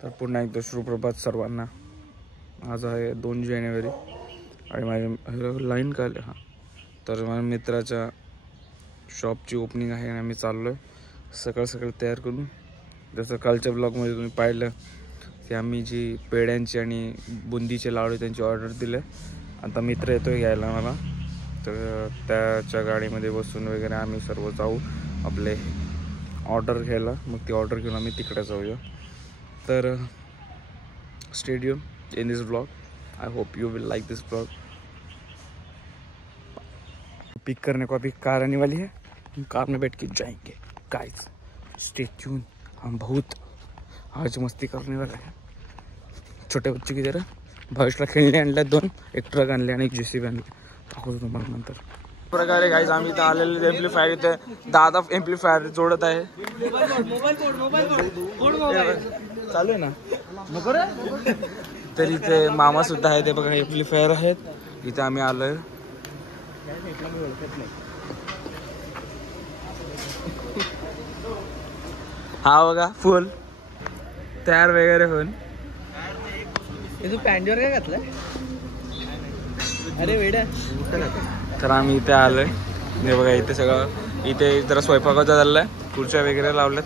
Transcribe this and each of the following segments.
तर पुन्हा एकदा सुप्रभात सर्वांना. आज आहे 2 जानेवारी आणि माझ्या लाईन काय हां तर माझ्या मित्राच्या शॉपची ओपनिंग आहे आणि आम्ही चाललो आहे सकाळ सकाळ तयार करून. जसं कालच्या ब्लॉगमध्ये तुम्ही पाहिलं की आम्ही जी पेड्यांची आणि बुंदीचे लाडू त्यांची ऑर्डर दिले. आता मित्र येतो घ्यायला मला, तर त्याच्या गाडीमध्ये बसून वगैरे आम्ही सर्व जाऊ आपले ऑर्डर घ्यायला. मग ती ऑर्डर घेऊन आम्ही तिकडे जाऊया. तर stay tuned in this vlog. I hope you will like this vlog. पिक करने को अभी कार आने वाली है, हम कार में बैठ के जाएंगे गाइस. stay tuned. हम बहुत आज मस्ती करने वाले हैं. छोटे बच्चे की जरा भविष्याला खेळणे आणले 2, एक ट्रक आणले आणि एक जेसीबी आणले. दाखवतो तुम्हाला नंतर. प्रकारे गाइस आम्ही इथं आलेले एम्प्लिफायर इथे दादा एम्प्लिफायर जोडत आहे. चालू आहे ना तर इथे मामा सुद्धा आहे. ते बघा एम्प्लिफायर आहेत. इथे आम्ही आलोय. हा बघा फुल तयार वगैरे होऊन. तू पॅन्टवर काय घातलं? अरे वेड्या. तर आम्ही इथे आलोय. हे बघा इथे सगळं इथे जरा स्वयंपाकाचा चाललाय. खुर्च्या वगैरे लावल्यात.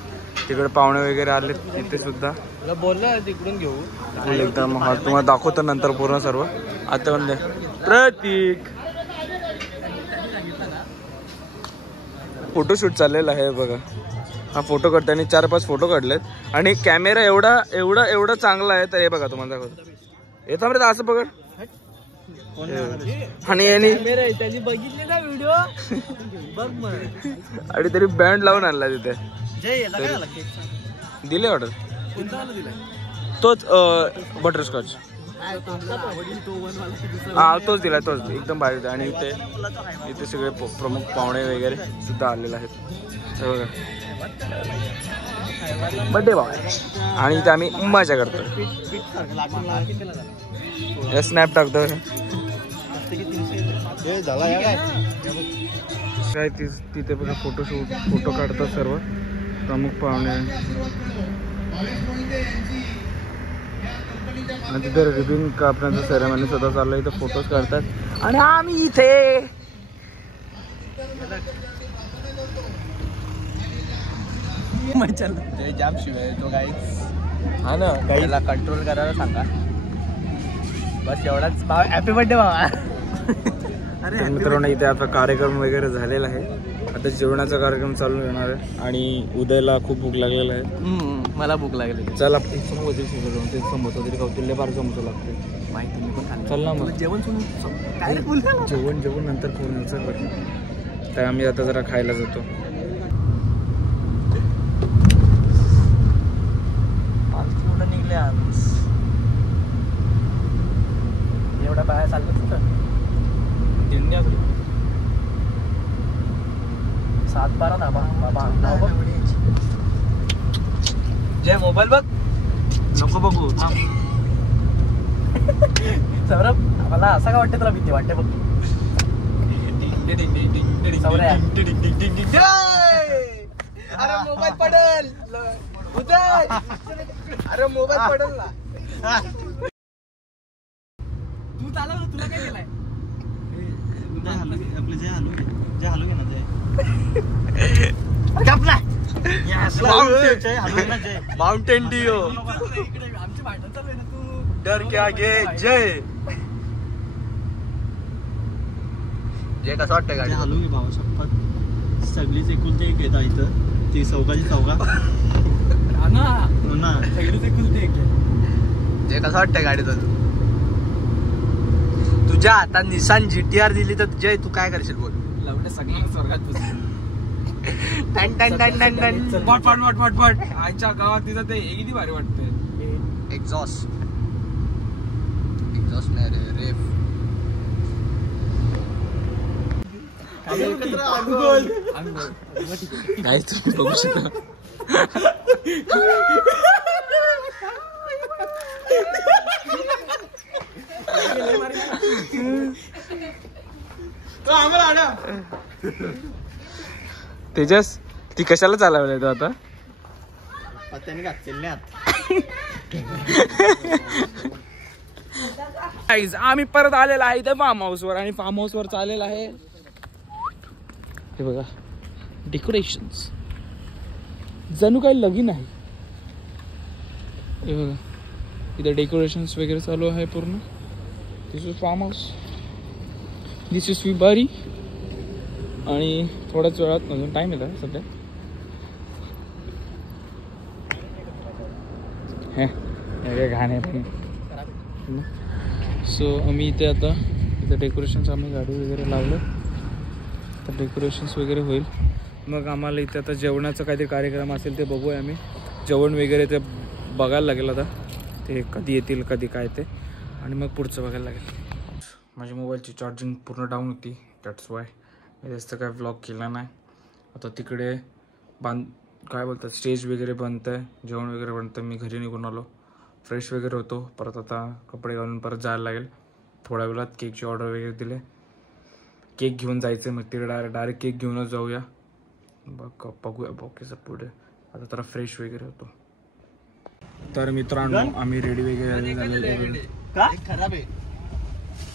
तिकडे पाहुणे वगैरे आलेत. इथे सुद्धा बोलला तिकडून घेऊ एकदम. तुम्हाला दाखवतो नंतर पूर्ण सर्व. आता म्हणले प्रतीक फोटोशूट चाललेला आहे बघा. हा फोटो काढतो आणि 4-5 फोटो काढलेत आणि कॅमेरा एवढा चांगला आहे. तर हे बघा तुम्हाला दाखवतो. येता बरं असं पकड. आणि त्याची बघितले ना व्हिडिओ बघ मग. आणि तरी बँड लावून आणला तिथे. दिले ऑर्डर तोच बटरस्कॉच. हा तोच दिला तोच एकदम भारी होता. आणि इथे सगळे प्रमुख पाहुणे वगैरे सुद्धा आलेले आहेत. बघा बड्डे बॉय. आणि इथे आम्ही मजा करतो. स्नॅप टाकतो काय तिथे बघा फोटो काढतात सर्व प्रमुख पाहुणे. आणि तिथे रिबिन कापण्याचं सेरेमनी सुद्धा चालू आहे. इथे फोटोज काढतात आणि आम्ही इथे जाम शिवाय तो गाईच. हा ना गाईला कंट्रोल करायला सांगा बस एवढाच. हॅपी बर्थडे बाबा. अरे मित्रांनो इथे आता कार्यक्रम वगैरे झालेला आहे. आता जेवणाचा कार्यक्रम चालू येणार आहे आणि उदयला खूप भूक लागलेला आहे. मला भूक लागली. चल आपण समोसा तरी खाऊ. बारा समोसा लागते माहिती मी पण. चल ना मग जेवण जेवण नंतर फोनचं कर. तर आम्ही आता जरा खायला जातो. निघले एवढा बाहेर चाललं तिथं 7-12 ना बाबा. जय मोबाईल बघ नको बघू. सौरभ मला असं का वाटतं तुला भीती वाटते बघ. अरे मोबाईल पडेल. अरे मोबाईल पडेल ना. तू चालव तुला काय केलाय? आपलं जे हलू घे ना माउंटेन डिओ. आमची भांडण चालू आहे ना. तू डर के आगे जय. जे कसं वाटतं गाडी हलू घे बाबा. शपथ सगळीच एकुलते एक येतात इथं. ती चौकाची चौका ना सगळीच एकुलते एक. जे कसं वाटतं गाडी तुझ्या हातात निसान GTR दिली तर जय तू काय करशील बोल. लवडे सगळ्यांना स्वर्गात पट आजच्या गावात तिथं ते किती भारी वाटतंय. एक्झॉस्ट नाही रे रेफ. काय तुम्ही बघू शकता. तेजस ती कशाला चालवलंय तो आता? त्यांनी घातलेल्या आम्ही परत आलेला आहे इथे फार्म हाऊसवर आणि फार्म हाऊसवर चाललेला आहे हे बघा डेकोरेशन्स जणू काही लगीन आहे हे बघा इथे डेकोरेशन्स वगैरे चालू आहे पूर्ण this is farm house this is स्वीबारी आणि थोड्याच वेळात अजून टाइम येतो सध्या हे घाण आहे सो आम्ही इथे आता इथे डेकोरेशन्स आम्ही गाडी वगैरे लावलं तर डेकोरेशन्स वगैरे होईल मग आम्हाला इथे आता जेवणाचा काहीतरी कार्यक्रम असेल ते बघूया आम्ही जेवण वगैरे ते बघायला लागेल आता ते कधी येतील कधी काय ते आणि मग पुढचं बघायला लागेल माझ्या मोबाईलची चार्जिंग पूर्ण डाऊन होती दॅट्स वाय मी जास्त काय व्लॉग केला नाही आता तिकडे काय बोलतात स्टेज वगैरे बनतं आहे जेवण वगैरे बनतं मी घरी निघून आलो फ्रेश वगैरे होतो परत आता कपडे घालून परत जायला लागेल थोड्या वेळात केकची ऑर्डर वगैरे दिले केक घेऊन जायचं मग तिकडे डायरेक्ट केक घेऊनच जाऊया बघूया बघूया पुढे आता जरा फ्रेश वगैरे होतो तर मित्रांनो आम्ही रेडी वगैरे झालेले खराब आहे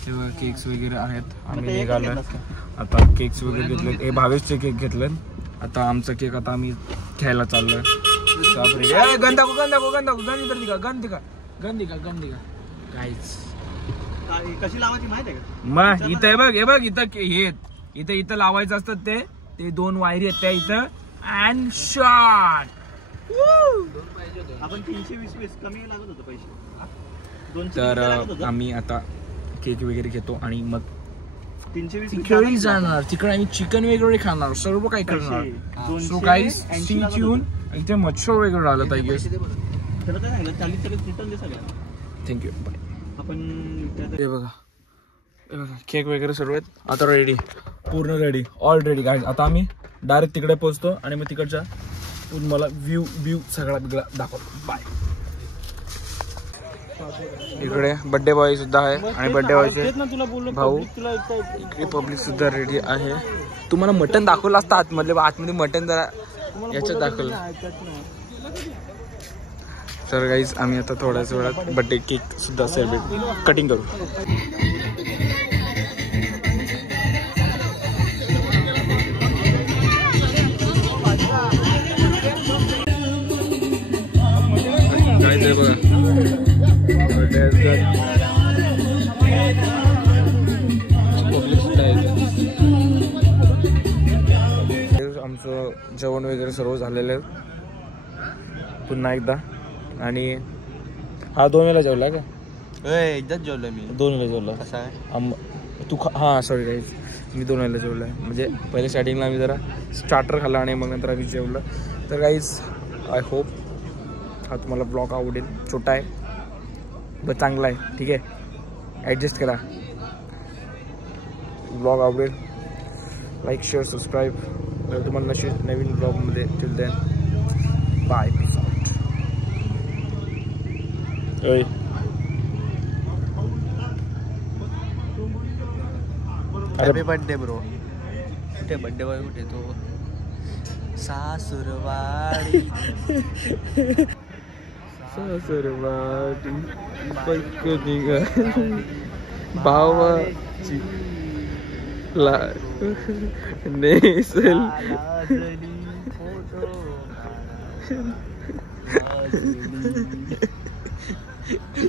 तेव्हा केक्स वगैरे आहेत आम्ही निघालो आता केक्स वगैरे घेतलेत हे भावेशचे केक घेतलेत आता आमचा केक आता आम्ही घ्यायला चाललोय कशी लावायची माहिती आहे का मग इथं हे बघ इथं इथं लावायचं असतात ते 2 वायरी आहेत त्या इथं अँड शॉट आपण 320 कमी लागत होतं पैसे तर आम्ही आता केक वगैरे घेतो आणि मग 320 तिकडे जाणार तिकडे आम्ही चिकन वगैरे खाणार सर्व काही करणार सो गाईस स्टे ट्यून इथे मच्छर वगैरे आलं ताई गेस थँक्यू बाय आपण हे बघा केक वगैरे सर्व आहेत आता रेडी पूर्ण रेडी ऑल रेडी गाईज आता आम्ही डायरेक्ट तिकडे पोहोचतो आणि मग तिकडच्या मला व्ह्यू सगळा बिगळा दाखवतो बाय इकडे बर्थडे बॉय सुद्धा आहे आणि बर्थडे बॉयचे भाऊ इकडे पब्लिक सुद्धा रेडी आहे तुम्हाला मटन दाखवलं असतं आतमध्ये मटन जरा याच्यात दाखवलं तर गाईज आम्ही आता थोड्याच वेळात बर्थडे केक सुद्धा सेलिब्रेट कटिंग करू गाईज बघा आमचं जेवण वगैरे सर्व झालेलं आहे पुन्हा एकदा आणि हा 2 वेळेला जेवला का एकदाच जेवलो मी 2 वेळेला जेवला कसा आहे तू हां सॉरी गाईज मी 2 वेळेला जेवलो आहे म्हणजे पहिले स्टार्टिंगला आम्ही जरा स्टार्टर खाल्ला आणि मग नंतर आम्ही जेवलं तर गाईज आय होप हा तुम्हाला ब्लॉग आवडेल छोटा आहे बस चांगला आहे ठीक आहे ॲडजस्ट करा ब्लॉग आवडेल लाईक शेअर सबस्क्राईब तुम्हाला नवीन ब्लॉगमध्ये till then bye peace out happy birthday bro कुठे बर्थडे बॉय कुठे तो सासुरवाडी भावाची ला नेसल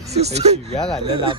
शिव्या घालायला